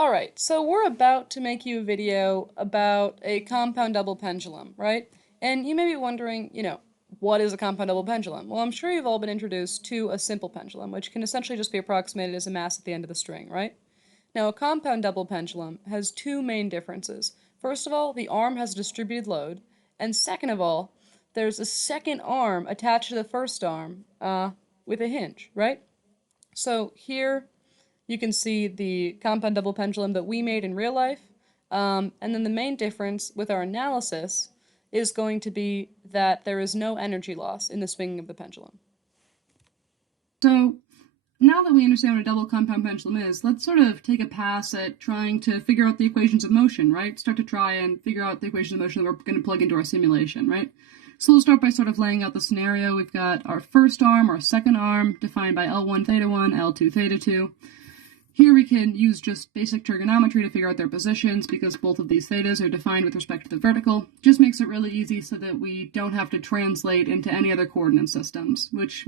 Alright, so we're about to make you a video about a compound double pendulum, right? And you may be wondering, what is a compound double pendulum? Well, I'm sure you've all been introduced to a simple pendulum, which can essentially just be approximated as a mass at the end of the string, right? Now, a compound double pendulum has two main differences. First of all, the arm has a distributed load, and second of all, there's a second arm attached to the first arm, with a hinge, right? So here you can see the compound double pendulum that we made in real life. And then the main difference with our analysis is going to be that there is no energy loss in the swinging of the pendulum. So now that we understand what a double compound pendulum is, let's sort of take a pass at trying to figure out the equations of motion, right? Start to try and figure out the equations of motion that we're going to plug into our simulation, right? So we'll start by sort of laying out the scenario. We've got our first arm, our second arm, defined by L1 theta 1, L2 theta 2. Here we can use just basic trigonometry to figure out their positions because both of these thetas are defined with respect to the vertical. Just makes it really easy so that we don't have to translate into any other coordinate systems, which,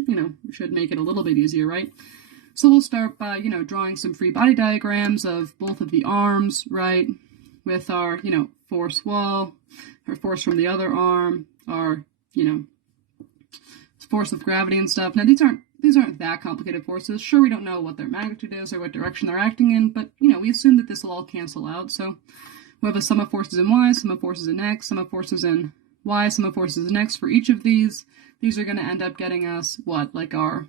should make it a little bit easier, right? So we'll start by, drawing some free body diagrams of both of the arms, right? With our, force wall, our force from the other arm, our, force of gravity and stuff. Now these aren't that complicated forces. Sure, we don't know what their magnitude is or what direction they're acting in, but, we assume that this will all cancel out. So we have a sum of forces in y, sum of forces in x, sum of forces in y, sum of forces in x for each of these. These are going to end up getting us, like our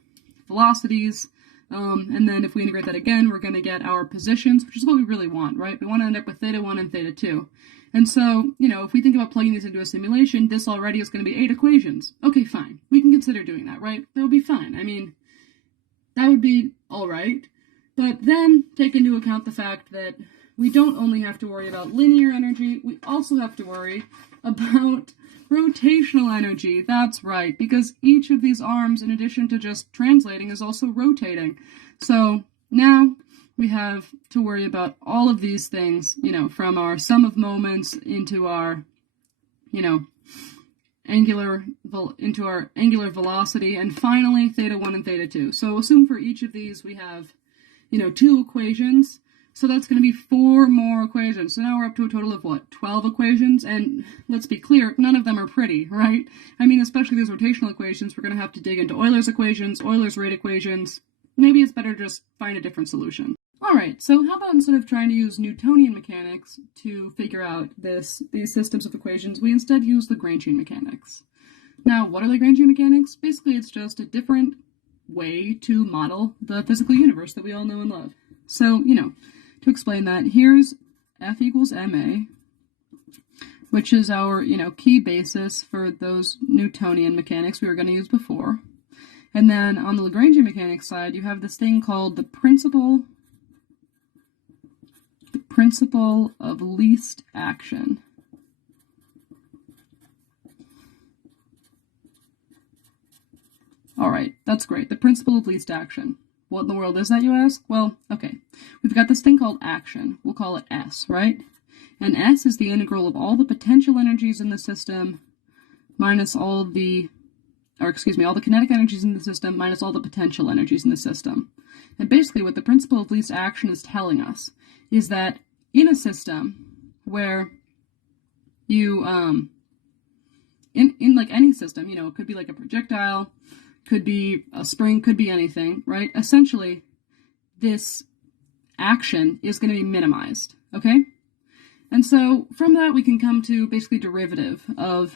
velocities. And then if we integrate that again, we're going to get our positions, which is what we really want, right? We want to end up with theta 1 and theta 2. And so, if we think about plugging these into a simulation, this already is going to be 8 equations. Okay, fine. We can consider doing that, right? That would be fine. I mean, that would be all right. But then take into account the fact that we don't only have to worry about linear energy, we also have to worry about rotational energy. That's right, because each of these arms, in addition to just translating, is also rotating. So now we have to worry about all of these things, from our sum of moments into our, angular velocity, and finally theta 1 and theta 2. So assume for each of these we have, 2 equations. So that's going to be 4 more equations. So now we're up to a total of, 12 equations? And let's be clear, none of them are pretty, right? I mean, especially these rotational equations, we're going to have to dig into Euler's equations, Euler's rate equations. Maybe it's better to just find a different solution. Alright, so how about instead of trying to use Newtonian mechanics to figure out these systems of equations, we instead use Lagrangian mechanics. Now, what are Lagrangian mechanics? Basically, it's just a different way to model the physical universe that we all know and love. So, to explain that, here's F equals ma, which is our, key basis for those Newtonian mechanics we were going to use before. And then on the Lagrangian mechanics side, you have this thing called the principle of least action. All right, that's great. The principle of least action. What in the world is that, you ask? Well, okay. We've got this thing called action. We'll call it S, right? And S is the integral of all the potential energies in the system minus all the kinetic energies in the system minus all the potential energies in the system. And basically what the principle of least action is telling us is that in a system where you, in like any system, it could be like a projectile, could be a spring, could be anything, right? Essentially, this action is going to be minimized, okay? And so from that we can come to basically derivative of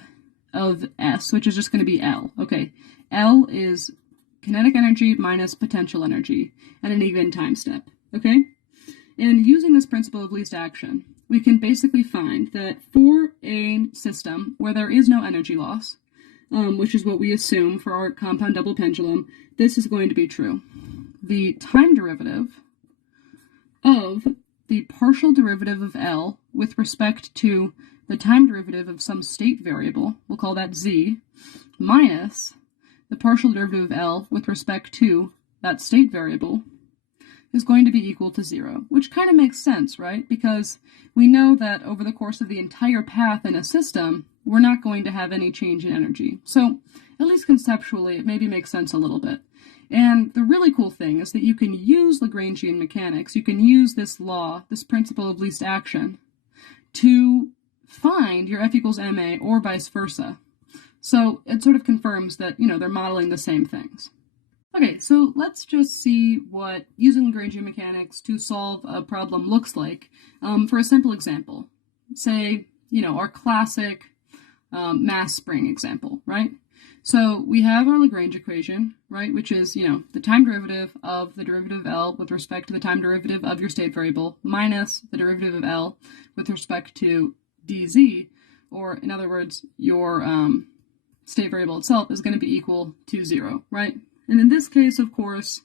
S, which is just going to be L, okay? L is kinetic energy minus potential energy at an even time step, okay? And using this principle of least action, we can basically find that for a system where there is no energy loss, which is what we assume for our compound double pendulum, this is going to be true. The time derivative of the partial derivative of L with respect to the time derivative of some state variable, we'll call that z, minus the partial derivative of L with respect to that state variable, is going to be equal to 0, which kind of makes sense, right? Because we know that over the course of the entire path in a system, we're not going to have any change in energy. So, at least conceptually, it maybe makes sense a little bit. And the really cool thing is that you can use Lagrangian mechanics, you can use this law, this principle of least action, to find your F equals ma or vice versa. So it sort of confirms that, they're modeling the same things. Okay, so let's just see what using Lagrangian mechanics to solve a problem looks like for a simple example. Say, our classic mass spring example, right? So we have our Lagrange equation, right, which is, the time derivative of the derivative of L with respect to the time derivative of your state variable minus the derivative of L with respect to dz, or in other words, your state variable itself is going to be equal to 0, right? And in this case, of course,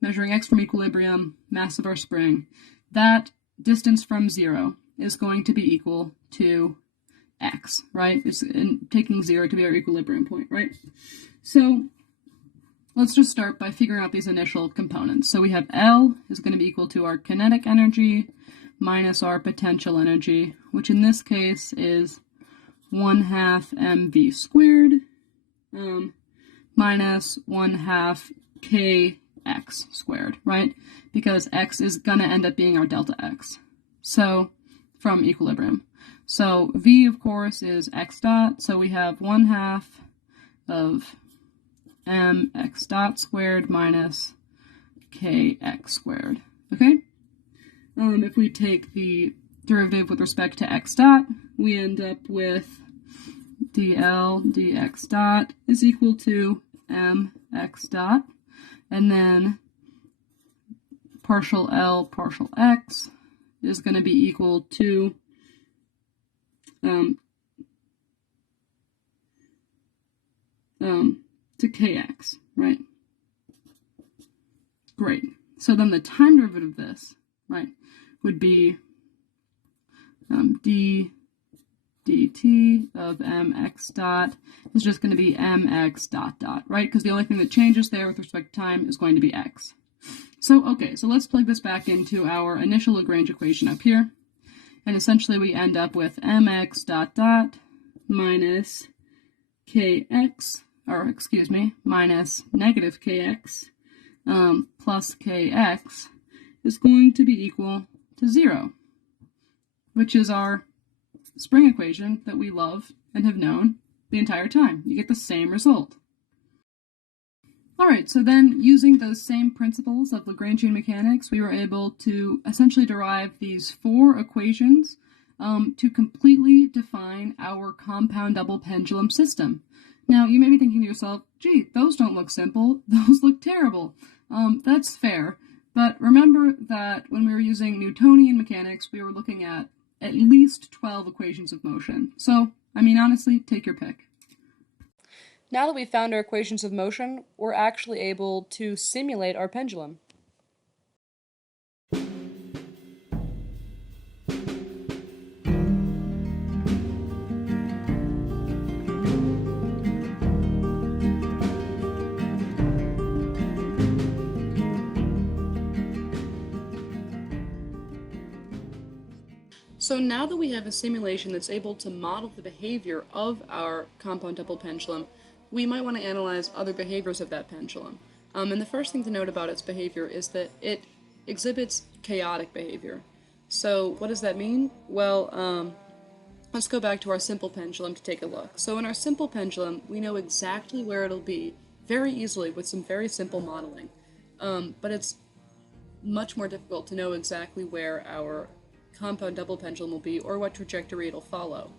measuring x from equilibrium, mass of our spring, that distance from 0 is going to be equal to x, right? It's taking 0 to be our equilibrium point, right? So let's just start by figuring out these initial components. So we have L is going to be equal to our kinetic energy minus our potential energy, which in this case is 1/2 mv squared minus 1/2 kx squared, right? Because x is going to end up being our delta x. So from equilibrium. So v, of course, is x dot, so we have 1/2 of mx dot squared minus kx squared, okay? If we take the derivative with respect to x dot, we end up with dl dx dot is equal to mx dot, and then partial L partial x is going to be equal to kx, right? Great. So then the time derivative of this, right, would be d dt of mx dot is just going to be mx dot dot, right? Because the only thing that changes there with respect to time is going to be x. So, okay, so let's plug this back into our initial Lagrange equation up here. And essentially we end up with mx dot dot minus kx, or excuse me, minus negative kx plus kx is going to be equal to 0, which is our spring equation that we love and have known the entire time. You get the same result. All right, so then using those same principles of Lagrangian mechanics, we were able to essentially derive these 4 equations to completely define our compound double pendulum system. Now, you may be thinking to yourself, gee, those don't look simple, those look terrible. That's fair, but remember that when we were using Newtonian mechanics, we were looking at least 12 equations of motion. So, I mean, honestly, take your pick. Now that we've found our equations of motion, we're actually able to simulate our pendulum. So now that we have a simulation that's able to model the behavior of our compound double pendulum, we might want to analyze other behaviors of that pendulum. And the first thing to note about its behavior is that it exhibits chaotic behavior. So what does that mean? Well, let's go back to our simple pendulum to take a look. So in our simple pendulum, we know exactly where it'll be very easily with some very simple modeling. But it's much more difficult to know exactly where our compound double pendulum will be or what trajectory it'll follow.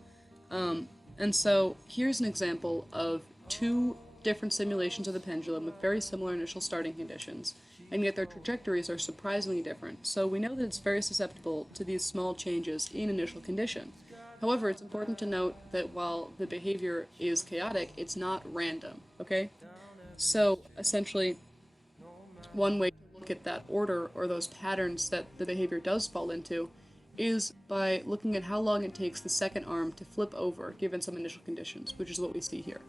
And so here's an example of 2 different simulations of the pendulum with very similar initial starting conditions, and yet their trajectories are surprisingly different. So we know that it's very susceptible to these small changes in initial condition. However, it's important to note that while the behavior is chaotic, it's not random, okay? So essentially, one way to look at that order or those patterns that the behavior does fall into is by looking at how long it takes the second arm to flip over given some initial conditions, which is what we see here.